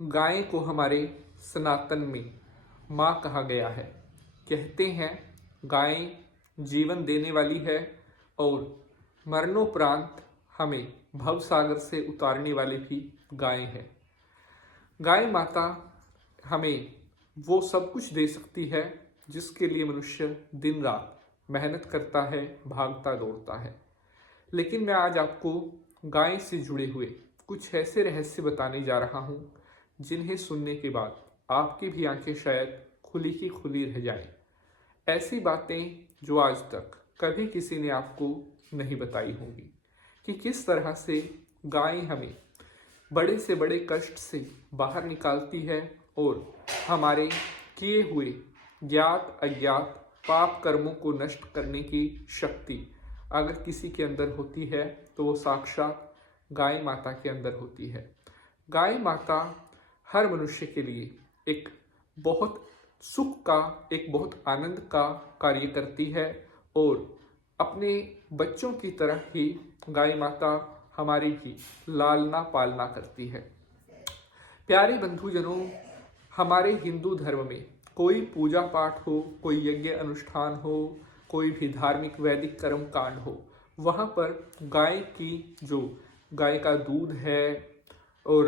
गाय को हमारे सनातन में माँ कहा गया है। कहते हैं गाय जीवन देने वाली है और मरणोपरांत हमें भवसागर से उतारने वाली भी गाय है। गाय माता हमें वो सब कुछ दे सकती है जिसके लिए मनुष्य दिन रात मेहनत करता है, भागता दौड़ता है। लेकिन मैं आज आपको गाय से जुड़े हुए कुछ ऐसे रहस्य बताने जा रहा हूँ जिन्हें सुनने के बाद आपकी भी आंखें शायद खुली की खुली रह जाएं। ऐसी बातें जो आज तक कभी किसी ने आपको नहीं बताई होंगी कि किस तरह से गाय हमें बड़े से बड़े कष्ट से बाहर निकालती है और हमारे किए हुए ज्ञात अज्ञात पाप कर्मों को नष्ट करने की शक्ति अगर किसी के अंदर होती है तो वो साक्षात गाय माता के अंदर होती है। गाय माता हर मनुष्य के लिए एक बहुत सुख का, एक बहुत आनंद का कार्य करती है और अपने बच्चों की तरह ही गाय माता हमारी भी लालना पालना करती है। प्यारे बंधुजनों, हमारे हिंदू धर्म में कोई पूजा पाठ हो, कोई यज्ञ अनुष्ठान हो, कोई भी धार्मिक वैदिक कर्म कांड हो, वहाँ पर गाय का दूध है और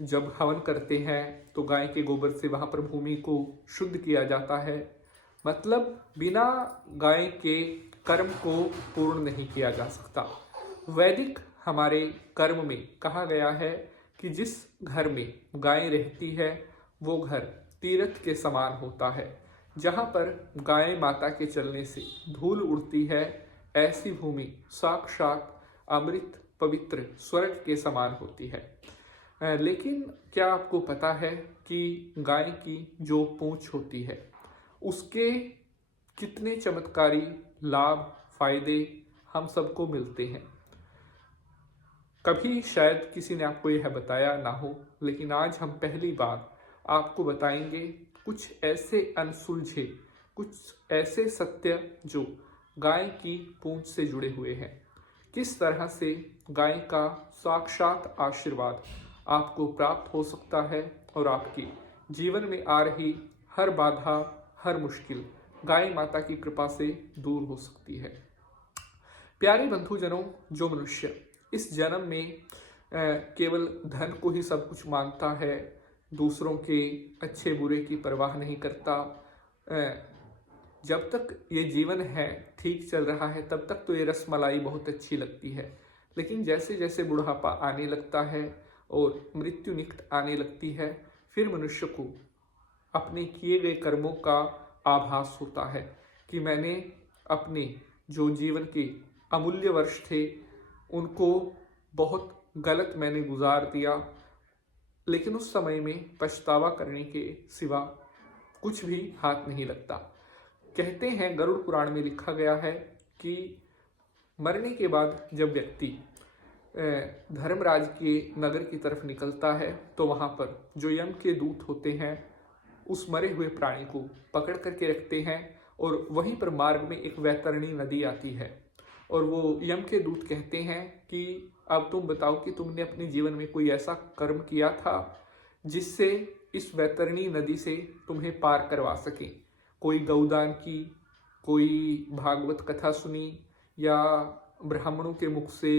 जब हवन करते हैं तो गाय के गोबर से वहाँ पर भूमि को शुद्ध किया जाता है। मतलब बिना गाय के कर्म को पूर्ण नहीं किया जा सकता। वैदिक हमारे कर्म में कहा गया है कि जिस घर में गाय रहती है वो घर तीर्थ के समान होता है। जहाँ पर गाय माता के चलने से धूल उड़ती है, ऐसी भूमि साक्षात अमृत पवित्र स्वर्ग के समान होती है। लेकिन क्या आपको पता है कि गाय की जो पूंछ होती है उसके कितने चमत्कारी लाभ फायदे हम सबको मिलते हैं। कभी शायद किसी ने आपको यह बताया ना हो, लेकिन आज हम पहली बार आपको बताएंगे कुछ ऐसे अनसुलझे, कुछ ऐसे सत्य जो गाय की पूंछ से जुड़े हुए हैं। किस तरह से गाय का साक्षात आशीर्वाद आपको प्राप्त हो सकता है और आपके जीवन में आ रही हर बाधा, हर मुश्किल गाय माता की कृपा से दूर हो सकती है। प्यारे बंधुजनों, जो मनुष्य इस जन्म में केवल धन को ही सब कुछ मानता है, दूसरों के अच्छे बुरे की परवाह नहीं करता, जब तक ये जीवन है, ठीक चल रहा है, तब तक तो ये रसमलाई बहुत अच्छी लगती है। लेकिन जैसे जैसे बुढ़ापा आने लगता है और मृत्यु निकट आने लगती है, फिर मनुष्य को अपने किए गए कर्मों का आभास होता है कि मैंने अपने जो जीवन के अमूल्य वर्ष थे उनको बहुत गलत मैंने गुजार दिया। लेकिन उस समय में पछतावा करने के सिवा कुछ भी हाथ नहीं लगता। कहते हैं, गरुड़ पुराण में लिखा गया है कि मरने के बाद जब व्यक्ति धर्मराज के नगर की तरफ निकलता है तो वहाँ पर जो यम के दूत होते हैं उस मरे हुए प्राणी को पकड़ करके रखते हैं और वहीं पर मार्ग में एक वैतरणी नदी आती है और वो यम के दूत कहते हैं कि अब तुम बताओ कि तुमने अपने जीवन में कोई ऐसा कर्म किया था जिससे इस वैतरणी नदी से तुम्हें पार करवा सके। कोई गौदान की, कोई भागवत कथा सुनी, या ब्राह्मणों के मुख से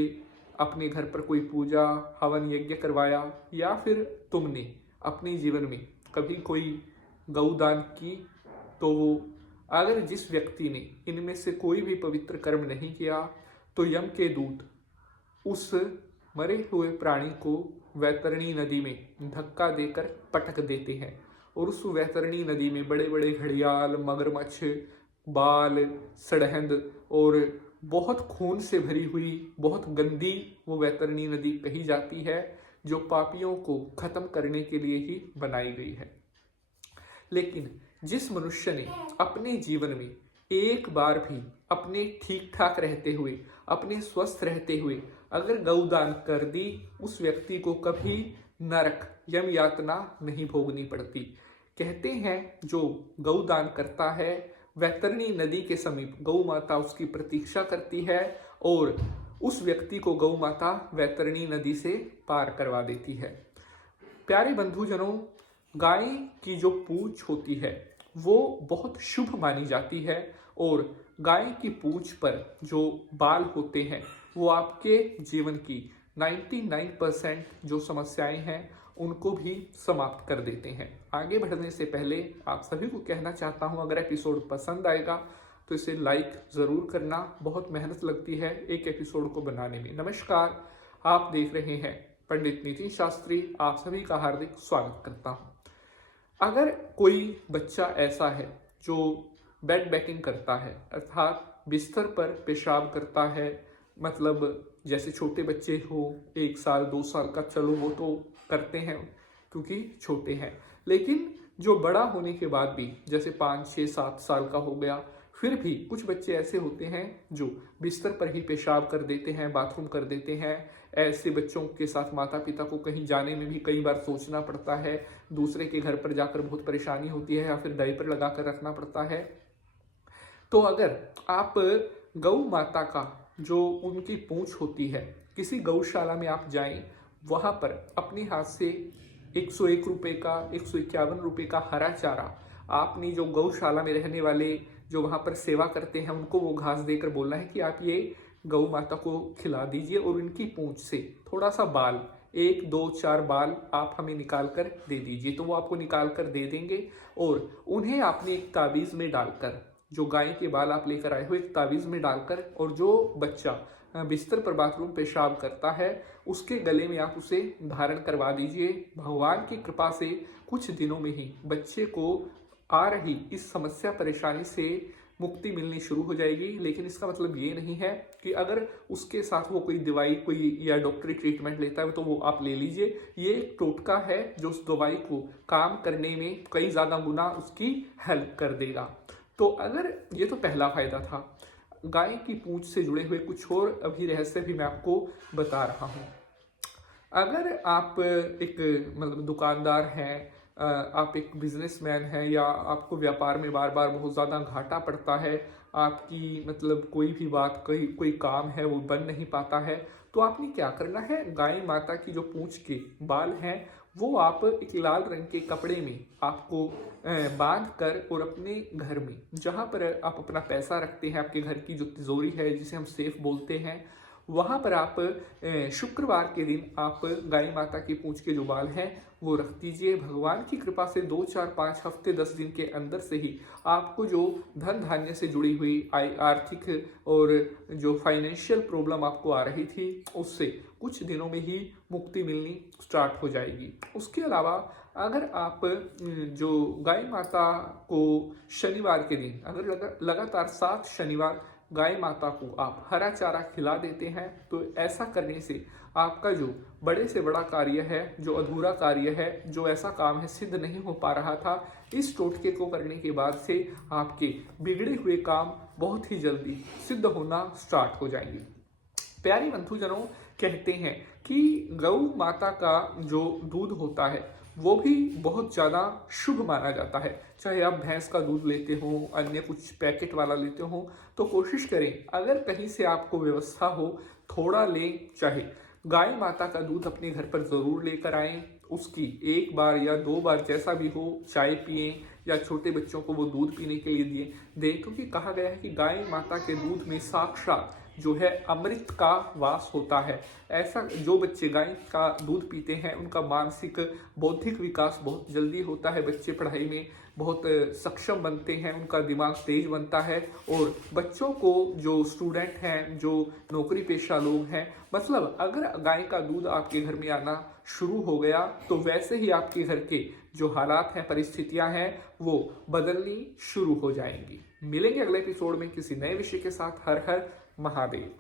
अपने घर पर कोई पूजा हवन यज्ञ करवाया, या फिर तुमने अपने जीवन में कभी कोई गौदान की। तो वो अगर जिस व्यक्ति ने इनमें से कोई भी पवित्र कर्म नहीं किया तो यम के दूत उस मरे हुए प्राणी को वैतरणी नदी में धक्का देकर पटक देते हैं और उस वैतरणी नदी में बड़े बड़े घड़ियाल, मगरमच्छ, बाल, सड़हंद और बहुत खून से भरी हुई बहुत गंदी वो वैतरणी नदी कही जाती है, जो पापियों को खत्म करने के लिए ही बनाई गई है। लेकिन जिस मनुष्य ने अपने जीवन में एक बार भी अपने ठीक ठाक रहते हुए, अपने स्वस्थ रहते हुए अगर गौदान कर दी, उस व्यक्ति को कभी नरक यम यातना नहीं भोगनी पड़ती। कहते हैं जो गौदान करता है वैतरणी नदी के समीप गौ माता उसकी प्रतीक्षा करती है और उस व्यक्ति को गौ माता वैतरणी नदी से पार करवा देती है। प्यारे बंधुजनों, गाय की जो पूंछ होती है वो बहुत शुभ मानी जाती है और गाय की पूंछ पर जो बाल होते हैं वो आपके जीवन की 99% जो समस्याएं हैं उनको भी समाप्त कर देते हैं। आगे बढ़ने से पहले आप सभी को कहना चाहता हूं, अगर एपिसोड पसंद आएगा तो इसे लाइक ज़रूर करना। बहुत मेहनत लगती है एक एपिसोड को बनाने में। नमस्कार, आप देख रहे हैं पंडित नितिन शास्त्री। आप सभी का हार्दिक स्वागत करता हूं। अगर कोई बच्चा ऐसा है जो बेड बैटिंग करता है, अर्थात बिस्तर पर पेशाब करता है, मतलब जैसे छोटे बच्चे हो 1 साल 2 साल का, चलो वो तो करते हैं क्योंकि छोटे हैं, लेकिन जो बड़ा होने के बाद भी जैसे 5 6 7 साल का हो गया, फिर भी कुछ बच्चे ऐसे होते हैं जो बिस्तर पर ही पेशाब कर देते हैं, बाथरूम कर देते हैं। ऐसे बच्चों के साथ माता पिता को कहीं जाने में भी कई बार सोचना पड़ता है, दूसरे के घर पर जाकर बहुत परेशानी होती है या फिर डायपर लगा कर रखना पड़ता है। तो अगर आप गौ माता का जो उनकी पूंछ होती है, किसी गौशाला में आप जाएं, वहाँ पर अपने हाथ से 101 रुपये का 151 रुपये का हरा चारा आपने जो गौशाला में रहने वाले जो वहाँ पर सेवा करते हैं उनको वो घास देकर बोलना है कि आप ये गौ माता को खिला दीजिए और इनकी पूंछ से थोड़ा सा बाल 1 2 4 बाल आप हमें निकाल कर दे दीजिए। तो वो आपको निकाल कर दे देंगे और उन्हें आपने एक ताबीज़ में डालकर, जो गाय के बाल आप लेकर आए हो, एक ताबीज़ में डालकर, और जो बच्चा बिस्तर पर बाथरूम पेशाब करता है उसके गले में आप उसे धारण करवा दीजिए। भगवान की कृपा से कुछ दिनों में ही बच्चे को आ रही इस समस्या परेशानी से मुक्ति मिलनी शुरू हो जाएगी। लेकिन इसका मतलब ये नहीं है कि अगर उसके साथ वो कोई दवाई कोई या डॉक्टरी ट्रीटमेंट लेता है तो वो आप ले लीजिए। ये एक टोटका है जो उस दवाई को काम करने में कई ज़्यादा गुना उसकी हेल्प कर देगा। तो अगर ये तो पहला फायदा था, गाय की पूंछ से जुड़े हुए कुछ और अभी रहस्य भी मैं आपको बता रहा हूँ। अगर आप एक मतलब दुकानदार हैं, आप एक बिजनेसमैन हैं, या आपको व्यापार में बार बार बहुत ज़्यादा घाटा पड़ता है, आपकी मतलब कोई भी बात कोई काम है वो बन नहीं पाता है, तो आपने क्या करना है, गाय माता की जो पूंछ के बाल हैं वो आप एक लाल रंग के कपड़े में आपको बांध कर और अपने घर में जहाँ पर आप अपना पैसा रखते हैं, आपके घर की जो तिजोरी है जिसे हम सेफ बोलते हैं, वहाँ पर आप शुक्रवार के दिन आप गाय माता की पूंछ के जो बाल हैं वो रख दीजिए। भगवान की कृपा से 2 4 5 हफ्ते 10 दिन के अंदर से ही आपको जो धन धान्य से जुड़ी हुई आर्थिक और जो फाइनेंशियल प्रॉब्लम आपको आ रही थी उससे कुछ दिनों में ही मुक्ति मिलनी स्टार्ट हो जाएगी। उसके अलावा अगर आप जो गाय माता को शनिवार के दिन अगर लगातार 7 शनिवार गाय माता को आप हरा चारा खिला देते हैं तो ऐसा करने से आपका जो बड़े से बड़ा कार्य है, जो अधूरा कार्य है, जो ऐसा काम है सिद्ध नहीं हो पा रहा था, इस टोटके को करने के बाद से आपके बिगड़े हुए काम बहुत ही जल्दी सिद्ध होना स्टार्ट हो जाएंगे। प्यारे बंधुजनों, कहते हैं कि गौ माता का जो दूध होता है वो भी बहुत ज़्यादा शुभ माना जाता है। चाहे आप भैंस का दूध लेते हो, अन्य कुछ पैकेट वाला लेते हो, तो कोशिश करें अगर कहीं से आपको व्यवस्था हो थोड़ा लें, चाहे गाय माता का दूध अपने घर पर ज़रूर लेकर आएं। उसकी 1 बार या 2 बार जैसा भी हो चाय पिएं या छोटे बच्चों को वो दूध पीने के लिए दें, क्योंकि कहा गया है कि गाय माता के दूध में साक्षात जो है अमृत का वास होता है। ऐसा जो बच्चे गाय का दूध पीते हैं उनका मानसिक बौद्धिक विकास बहुत जल्दी होता है, बच्चे पढ़ाई में बहुत सक्षम बनते हैं, उनका दिमाग तेज बनता है। और बच्चों को जो स्टूडेंट हैं, जो नौकरी पेशा लोग हैं, मतलब अगर गाय का दूध आपके घर में आना शुरू हो गया तो वैसे ही आपके घर के जो हालात हैं, परिस्थितियां हैं, वो बदलनी शुरू हो जाएंगी। मिलेंगे अगले एपिसोड में किसी नए विषय के साथ। हर हर महादेव।